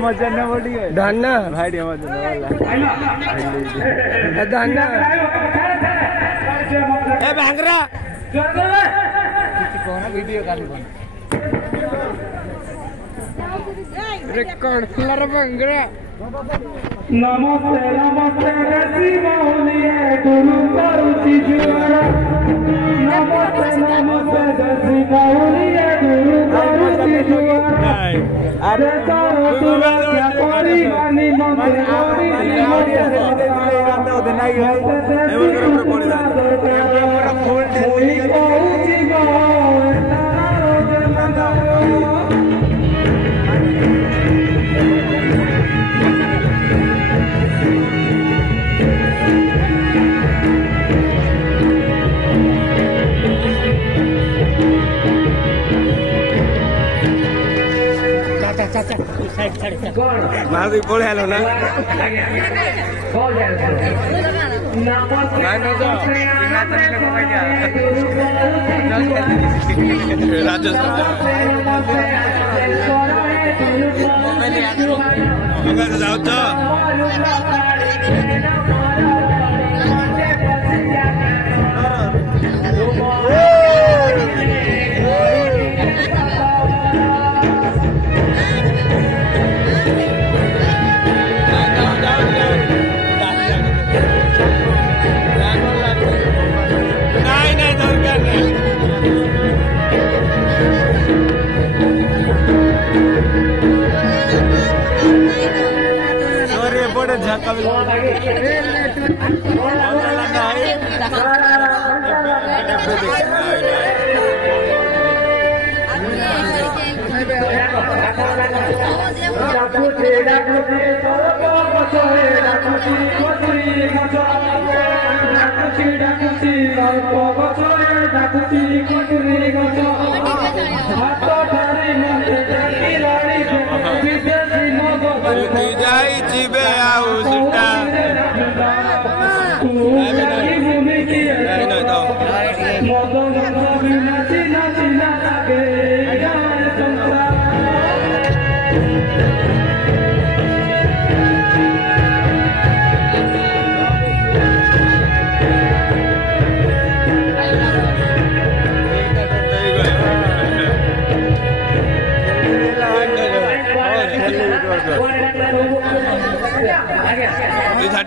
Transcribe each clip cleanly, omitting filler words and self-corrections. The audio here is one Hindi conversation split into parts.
मजा न बोली धन्ना भाई मजा न बोला धन्ना ए भांगरा कोना वीडियो काली बन रेकॉर्ड क्लर भांगरा नमस्ते नमस्ते रसी मौलिए गुरु करुचि जुआरा नमस्ते नमस्ते रसी मौलिए गुरु करुचि जुआरा अरे तारो तुरा क्या करी गानी मंत्र करी मारी पड़े हेलो ना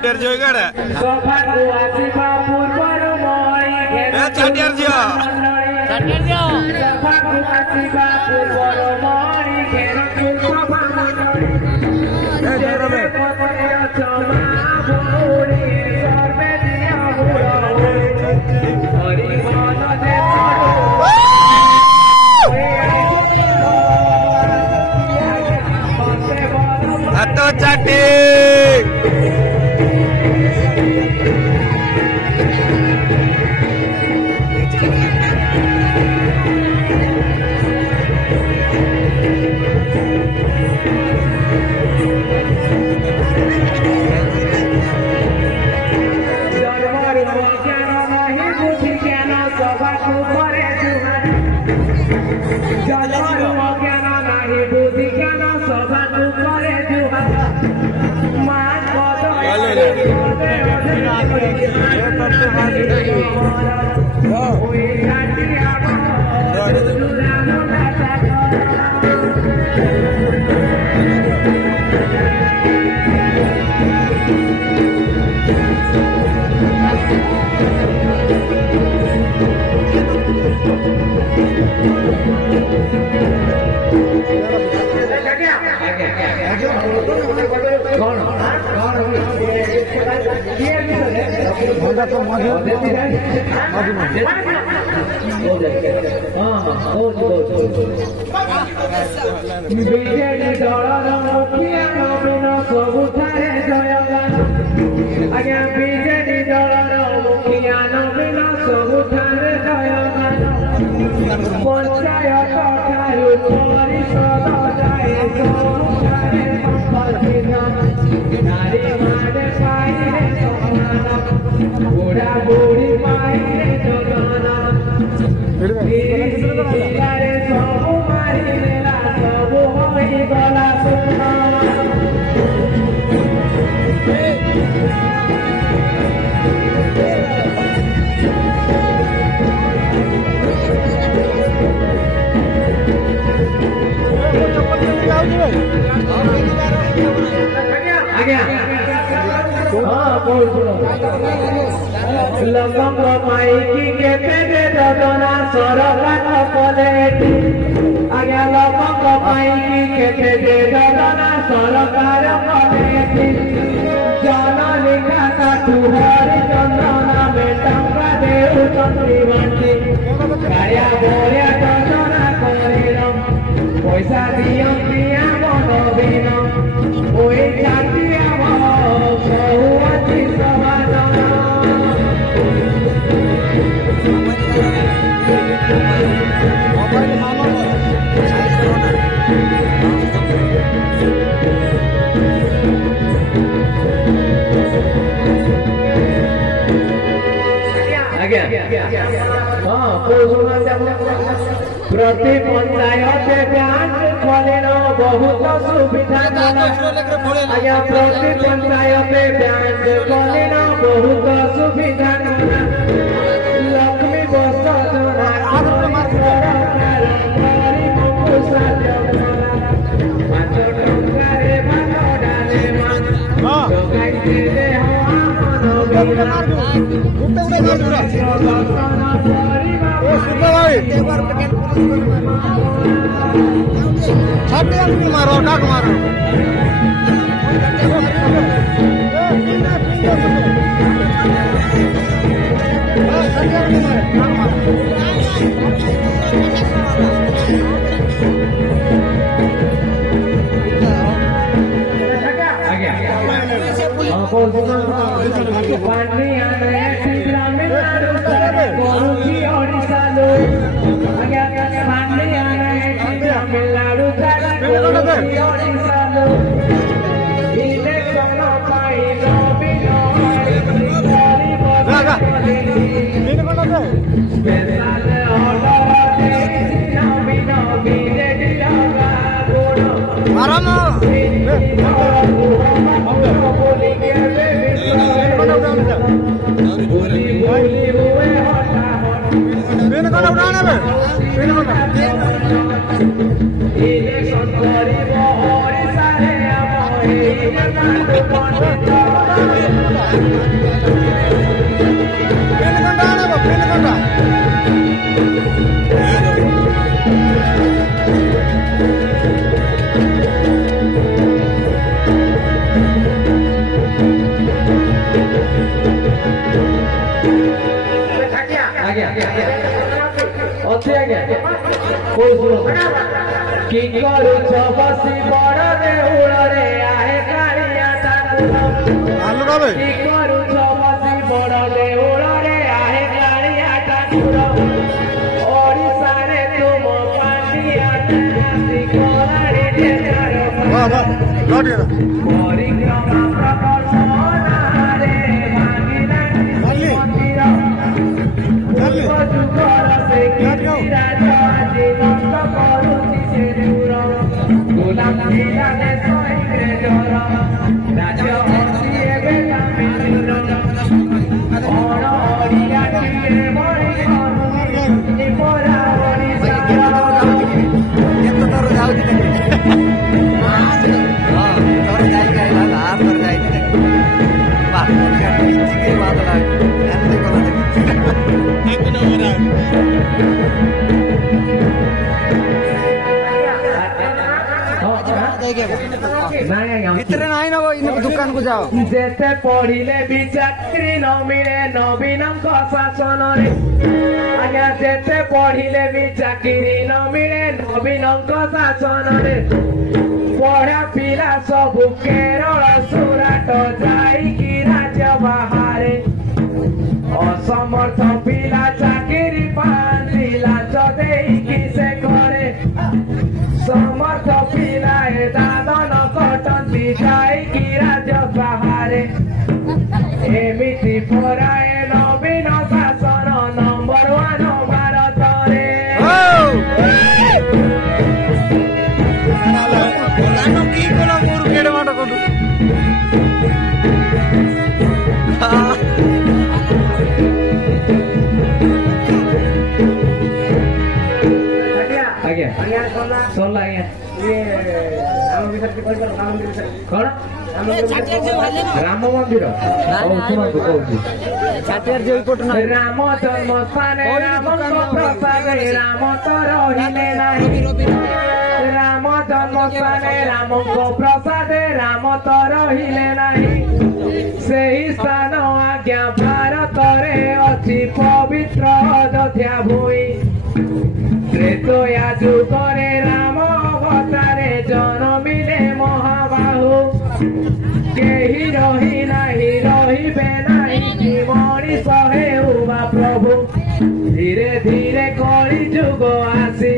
छाटियार जो गड़ा छाटियार जो तो चाटी পঞ্চায়ত ঠারু পরিষদ যায় সমানে সম্পর্কিত নারী মানে পাইলে সমান বুড়া বুড়ি পাইলে যোগান জিলারে সবু মারিলেলা সবু হইগলা সোনা लवंग माइकी केते दे ददना सरकार पलेटी आज्ञा लवंग माइकी केते दे ददना सरकार पलेटी जननी खाता तुहरी चंदना में टंका देउ चंद्री बांटी गाया बोरिया चंदना करिरम पैसा दियम दिया मन बिना ओई जातिया बहुअति समाना प्रति पंचायत बैंक खोलेन बहुत सुविधा आज्ञा प्रति पंचायत बैंक खोलेन बहुत सुविधा लक्ष्मी बस मारो डाक मारो कि करू बसी बड़ देउड़े आहे कालिया ठाकुर कि करू बसी बड़ देउड़े आहे कालिया ठाकुर ओडिशा रे तुम पांडिया कराड़ी परिक्रमा प्रकल्पना रे जुगर से राजा जीवंत करुची से दूर गुलाम लीलाने सही जर राज्य हसी एबे तामिल और ओडिया टीए मरी निपरा ओडिशा ये तो जाउती हां तोर जाई गई लाल कर जाई वाह ठीक बात लाग एंते इतने नहीं ना वो इन दुकान को जाओ जेते पढ़िले भी चाकरी न मिले नवीन शासन रे आज्ञा जेते पढ़िले भी चाकरी न मिले नवीन शासन रे पढ़ा पिला सब केरल सुराट जाइकी राज्य बाहर असमर्थ पिला चाकरी पांची लाच सरला आज्ञा कौन राम मंदिर राम जन्म स्थाने राम प्रसाद राम तो रहिले नाही राम जन्म स्थाने राम प्रसाद राम तो रहिले नाही सेही स्थान आज्ञा भारत रे अछि पवित्र अयोध्या भूमि त्रेतया जुगरे राम अवतारे जन्मिले महाबाहु केही रही नाही रहिबे नाही मणिष हेउबा प्रभु धीरे धीरे कଳି जुग आसी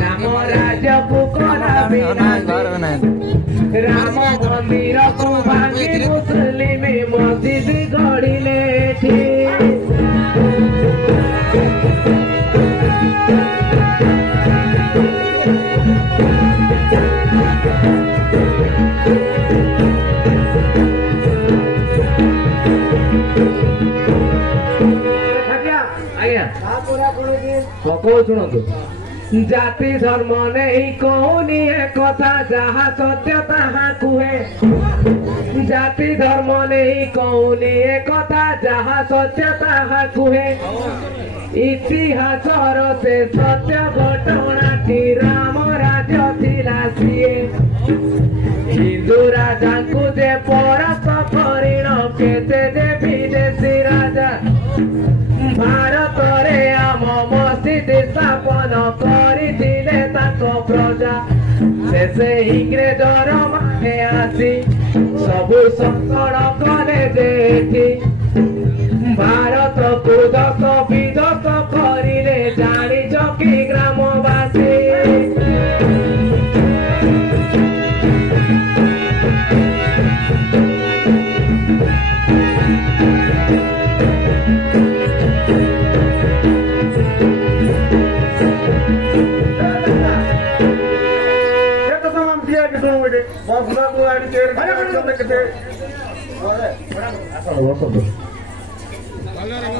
राम राज्य को कला राम मंदिर को भांगी मुस्लिम मस्जिद गढ़िले जाति धर्म नहीं कहूनी कथा जहा सत्य ताहा कुहे जाति धर्म नहीं कहूनी कथा जहा सत्य ताहा कुहे इतिहास से सत्य घटना की राम राज्य थिला सीए हिंदू राजा को जे परास्त करिण केते जे विदेशी राजा भारत रे आम मस्जिद स्थापन करथिले ताको प्रजा से इंग्रेजर माने आसी सबु संकट करे जेठी भारत को दस विदस करिले जानी जकी ग्रामवासी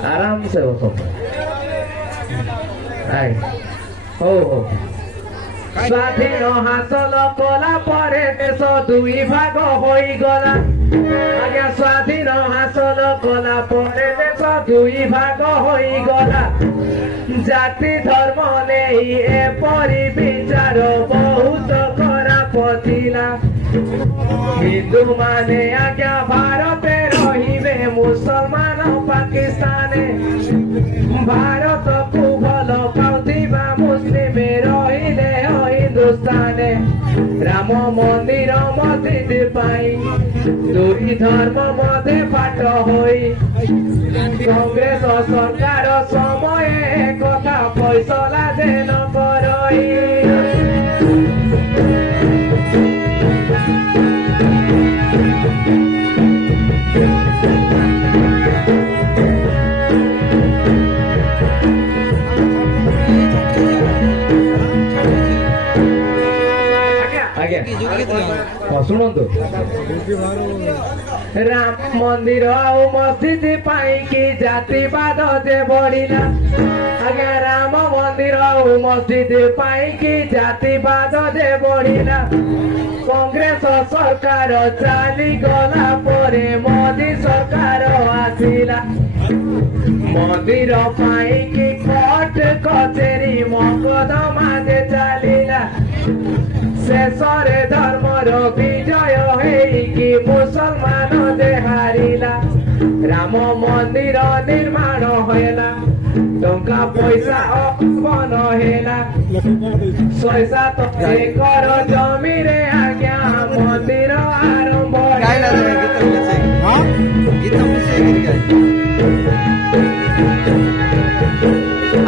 आराम से बसो हो स्वाधीन हासिल कला परे देश दुई भाग होई गला आज्ञा स्वाधीन हासिल कला परे देश दुई भाग होई गला जाति धर्म नहीं एपरी विचार बहुत खराब थिला हिंदू माने आज्ञा भारत रहिबे मुसलमान पाकिस्ताने भारत को भल पाउथिबा मुस्लिम रहिले हिंदुस्ताने राम मंदिर मस्जिद पाई दुई धर्म मध्य पाठ होई कांग्रेस सरकार समय कथा फैसला जेन करई शुणु राम मंदिर आउ मस्जिद पाई कि जातिवाद जे बढ़िला आज्ञा राम मंदिर आउ मस्जिद पाई कि जातिवाद जे बढ़िला कांग्रेस सरकार चली गला परे मोदी सरकार आसिला मंदिर पाई कि कोर्ट कचेरी मकदमा जे चलिला शेषरे धर्मर विजय कि मुसलमान जे हारिला राम मंदिर निर्माण होला टंका पैसा अपन हेला 6-7 एकर जमी रे आज्ञा मंदिर आरंभ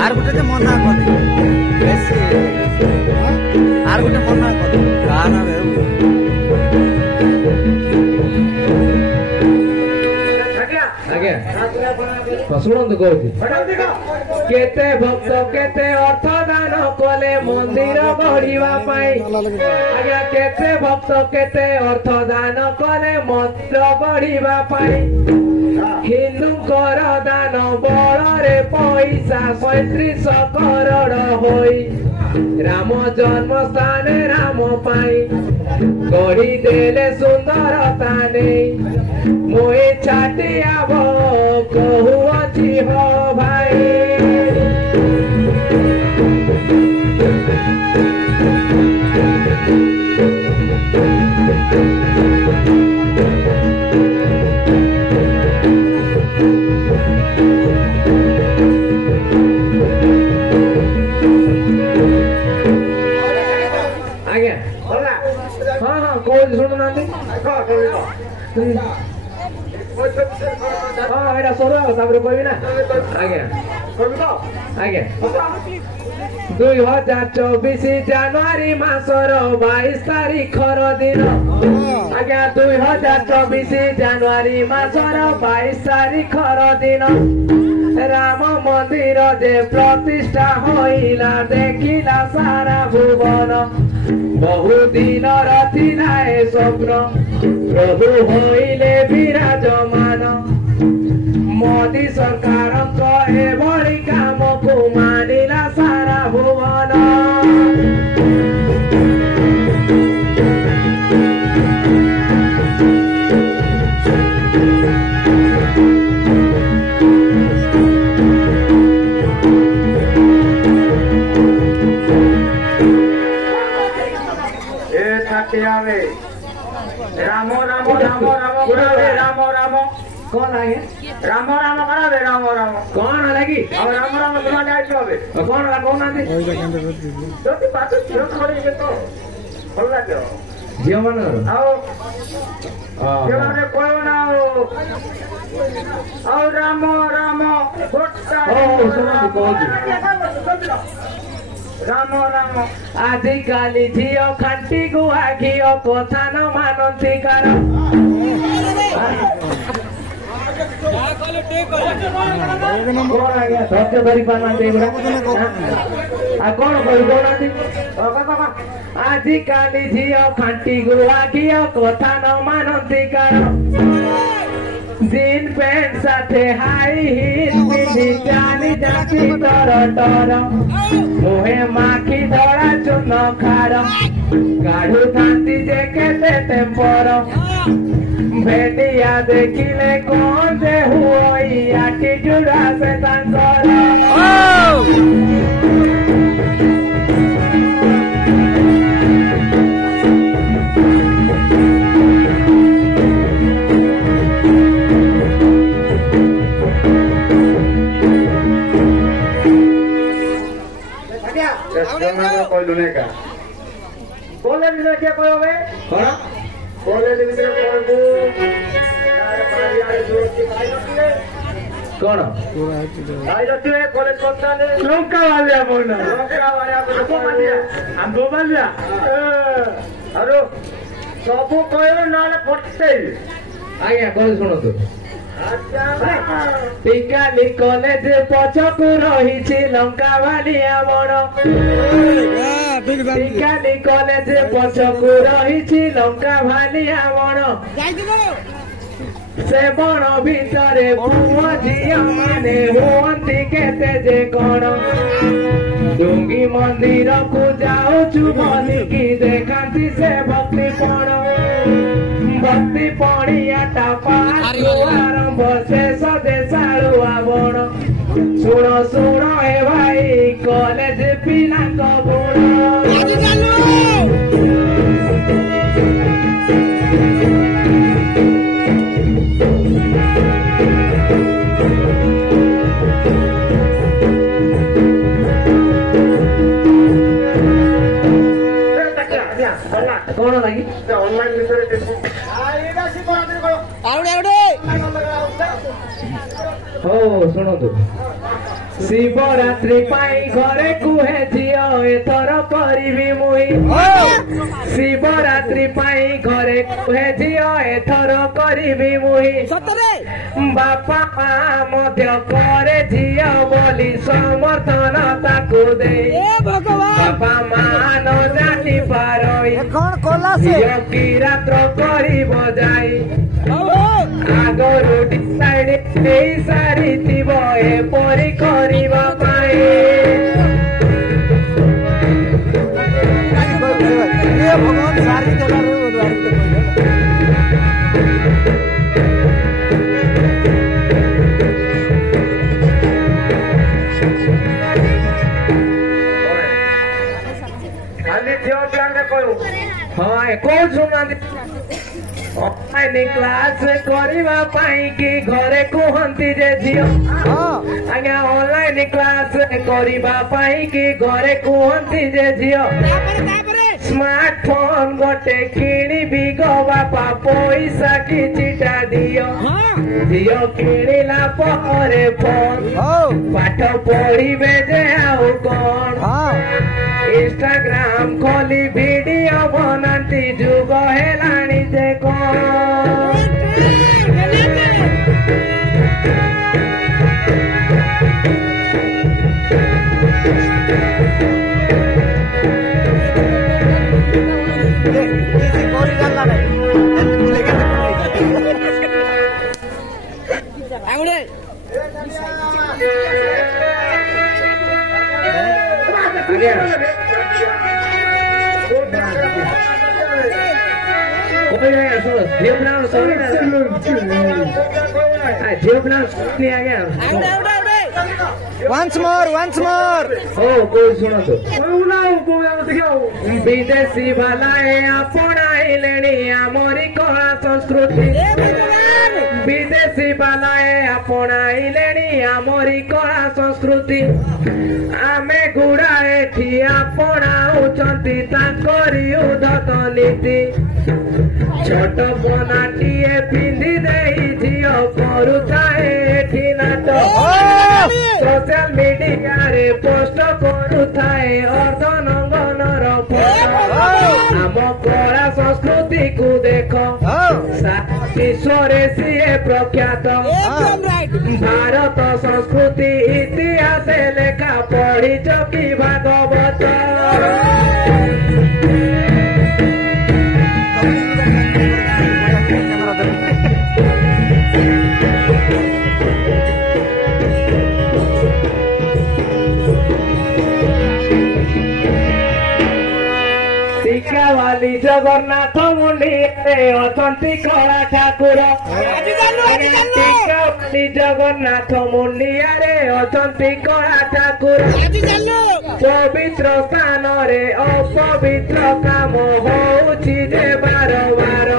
आर गोटे मना कर आर गोटे मना कर गाना शुणु कहती केते भक्त केते अर्थ दान कले मंदिर गढ़िबा पाई आज्ञा केते भक्त केते अर्थ दान कले मंदिर गढ़िबा पाई हिंदूंकर दान बल रे पैसा 35 करोड़ होई राम जन्म स्थान राम पाई गढ़ी देले सुंदरता नहीं मुई छाटिया कहू अच्छी हो भाई आज्ञा हाँ हाँ कौन सुनो ना हाँ एटा सर तापर कहबी ना आज्ञा आज्ञा 2024 ଜାନୁଆରୀ ମାସର 22 ତାରିଖର ଦିନ ଆଜ୍ଞା 2024 ଜାନୁଆରୀ ମାସର 22 ତାରିଖର ଦିନ ରାମ ମନ୍ଦିର ଯେ ପ୍ରତିଷ୍ଠା ହୋଇଲା ଦେଖିଲା ସାରା ଭୁବନ ବହୁ ଦିନର ଥିଲା ଏ ସ୍ୱପ୍ନ ପ୍ରଭୁ ହୋଇଲେ ବିରାଜମାନ मोदी सरकारଙ୍କ ଏଭଳି କାମକୁ ମାନିଲା ସାରା ଭୁବନ ए छाटिया रे राम राम राम राम राम राम कौन आगे राम राम करा दे राम राम कौन लगी अब राम राम सुना जाए छबे कौन ला कौन आंदी जति बात सुन खड़ी के तो भल लाग्यो झियो मन आओ के माने कोयो ना आओ राम राम भोटा ओ सुनो तू कहू राम राम आदि काली झियो खांटी गुआ घियो कथा न मानती कर कौन आ गया धैर्य धरी पाना एगुड़ा आ कौन कही कौनाती आदि काली झियो खांटी गुआ घियो कथा न मानती कर जीन पैंट साथे हाई हिल पिंधी जानी जाती तर तर मुहे माखी धड़ा चुन खार काढ़ू थांती जे केते टेम्पर भेटिया देखिले कौन जे हुई एटीट्यूड आसे तांकर कोई दुने का बोले दिने के कोयो बे कौन बोले दिने के कोयो यार पारी यार जोर की भाई रखिए कौन भाई रखिए कॉलेज कोता ने लौका वाले बोलना लौका वाले को मानिया हम दो बालिया अरे सबो कोयो नाले फटते आज्ञा कौन सुनो तो अच्छा टिकाली कॉलेज पछकु रही लंका वालिया बण टिकाली कॉलेज पछकु रही लंका वालिया बण से बण भितरे पुओ झियो माने हुअंती केते जे कण डुंगी मंदिर को जाऊचु बोलिकी देखांती से भक्ति पण भक्ति पड़ियाटा पाछु आरंभ शेष देशालुआ बण शुण शुण हे भाई कॉलेज पिला गुण कौन लगी ऑनलाइन ভিতরে দেখো हो शुणु शिवरात्रि पाई घरे कुहे झियो एथर करिबी मुई शिवरात्रि पाई घरे कुहे झियो एथर करिबी मुई बापा माँ मध्य करे झियो बोली समर्थन ताकू दे बापा माँ न जानी पारई झियो की रात्र करिब जाई आगरू डिसाइड हेई सारिथिब एपरि करिबा पाई ଝିଅ ପିଲାମାନେ କହିବୁ ହଁ କହୁଛନ୍ତି ଅନଲାଇନ କ୍ଲାସ କରିବା ପାଇଁ କି ଘରେ କୁହନ୍ତି ଯେ ଝିଅ ଆଜ୍ଞା ଅନଲାଇନ କ୍ଲାସ କରିବା ପାଇଁ କି ଘରେ କୁହନ୍ତି ଯେ ଝିଅ ସ୍ମାର୍ଟଫୋନ ଗୋଟେ କିଣିବି ଗୋ ବାପା ପଇସା କିଛିଟା ଦିଅ ଝିଅ କିଣିଲା ପରେ ଫୋନ ପାଠ ପଢିବେ ଯେ ଆଉ କଣ ଇନଷ୍ଟାଗ୍ରାମ ଖୋଲି ଭିଡିଓ ବନାନ୍ତି ଯୁଗ ହେଲାଣି ଯେ କଣ once more विदेशी बालाए अपनाइलेणी आमरी कला संस्कृति विदेशी बालाए अपनाइलेणी आमरी कला संस्कृति आमे गुड़ाए एठी अपनाउचंती ताकरी उद्धत नीति छोट बनाटीए पिंधि देई झियो करुथाए एठी नाटक सोशल मीडिया रे पोस्ट करुथाए अर्धनंगनर फोटो आम कला संस्कृति को देख विश्वरे सीए प्रख्यात भारत संस्कृति इतिहास लेखा पढ़ी चकी भागवत वाली जगन्नाथ मुंडियारे अछंती कला ठाकुर वाली जगन्नाथ मुंडियारे अछंती कला ठाकुर पवित्र स्थान रे अपवित्र काम होउछि जे बार बार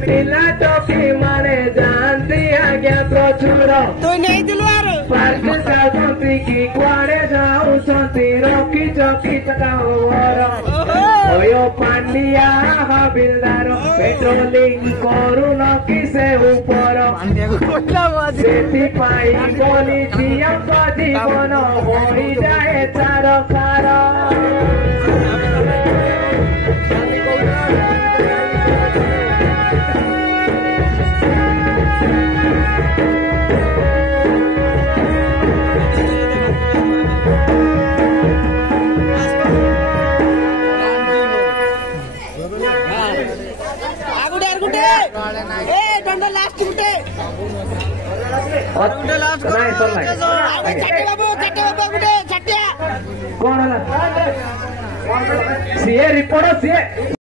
पिला टोपी माने जानती आज्ञा प्रचुर पार्क जाउछंती कि कुआड़े जाउछंती रखी चकी ओयो पांडिया हबिलदार पेट्रोलिंग करुन किसे ऊपर सेथिपाई बोली झियक जीवन होई जाए चारकार कौन है सी रिपोर्ट सी